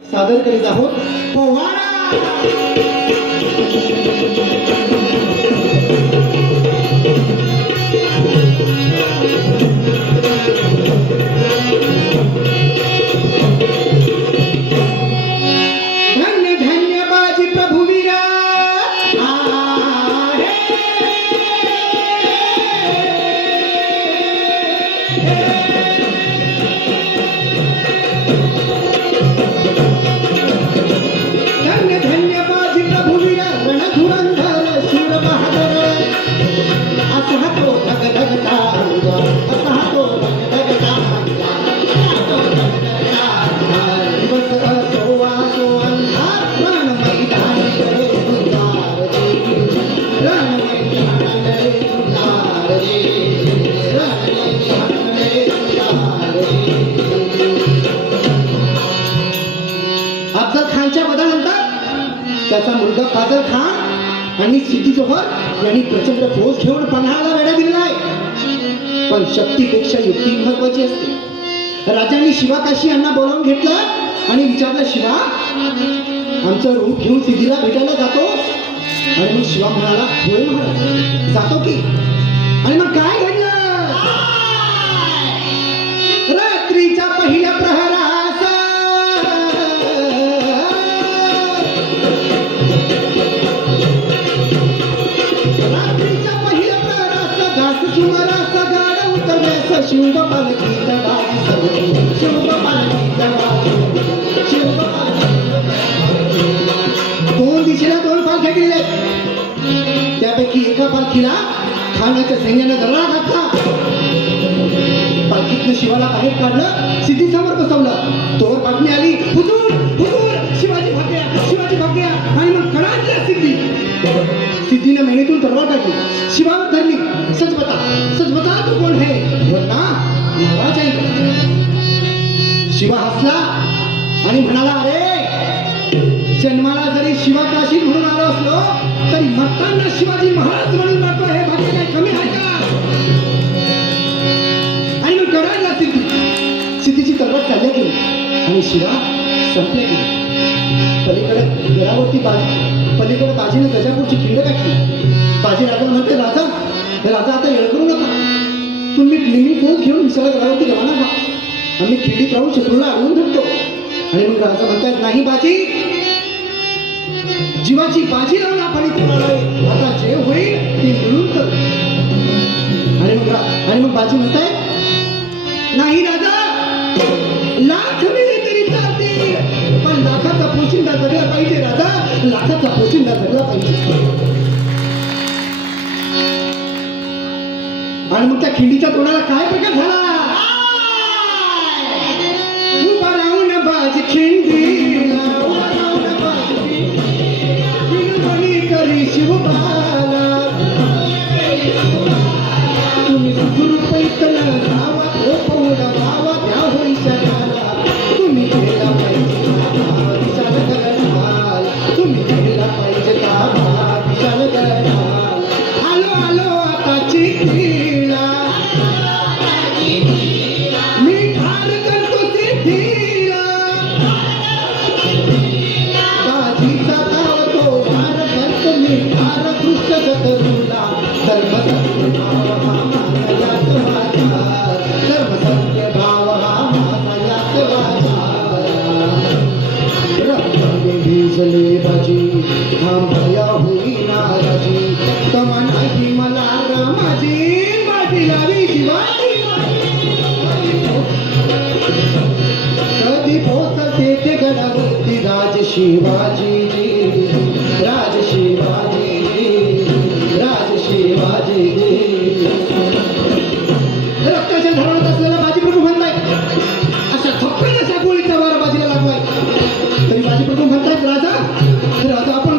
सादर करीत आहोत पोवाडा कादर खान आणि सिद्धी जोहर यांनी प्रचंड फौज घेऊन पन्हाळाला वेढा दिलाय आहे. पण शक्तीपेक्षा युक्ती महत्वाची असते. राजांनी शिवा काशी यांना बोलावून घेतलं आणि विचारलं शिवा आमचं रूप घेऊन सिद्धीला भेटायला जातो? आणि मग शिवा म्हणाला होय महाराज जातो की. आणि मग काय घडलं? शिवाला बाहेर काढलं सिद्धी समोर बसवलं. तोर बातमी आली हुजूर हुजूर शिवाजी भाग्या शिवाजी भाग्या. आणि मग कडाडल्या सिद्धी. सिद्धीने मेहनतून तलवार टाकली शिवावर धरली सच बता सच बता तू कोण है? बोलला महाराज आहे शिवा हसला आणि म्हणाला अरे जन्माला जरी शिवा काशी म्हणून आलो असलो तरी मरताना शिवाजी महाराज म्हणून शिवा संपले गेली. पलीकडे घरावरती बाजी पलीकडे बाजीने गजापूरची खिंड टाकली बाजी राजा म्हणते राजा राजा आता येळ करू नका. तुम्ही नेहमी फोन घेऊन विसरा घरावरती रवाना व्हा. आम्ही खिंडीत राहून शत्रूला अडवून धरतो. आणि मग राजा म्हणतात नाही बाजी जीवाची बाजी लावून आपण इथे आता जे होईल ते मिळून करू. आणि मग आणि मग बाजी म्हणताय नाही राजा लाख मी तरी पण लाखाचा पोशिंदा जगला पाहिजे राजा लाखाचा पोशिंदा जगला पाहिजे. आणि मग त्या खिंडीच्या तोंडाला काय प्रकार झाला? Oh, म्हणतात राजा. राजा आपण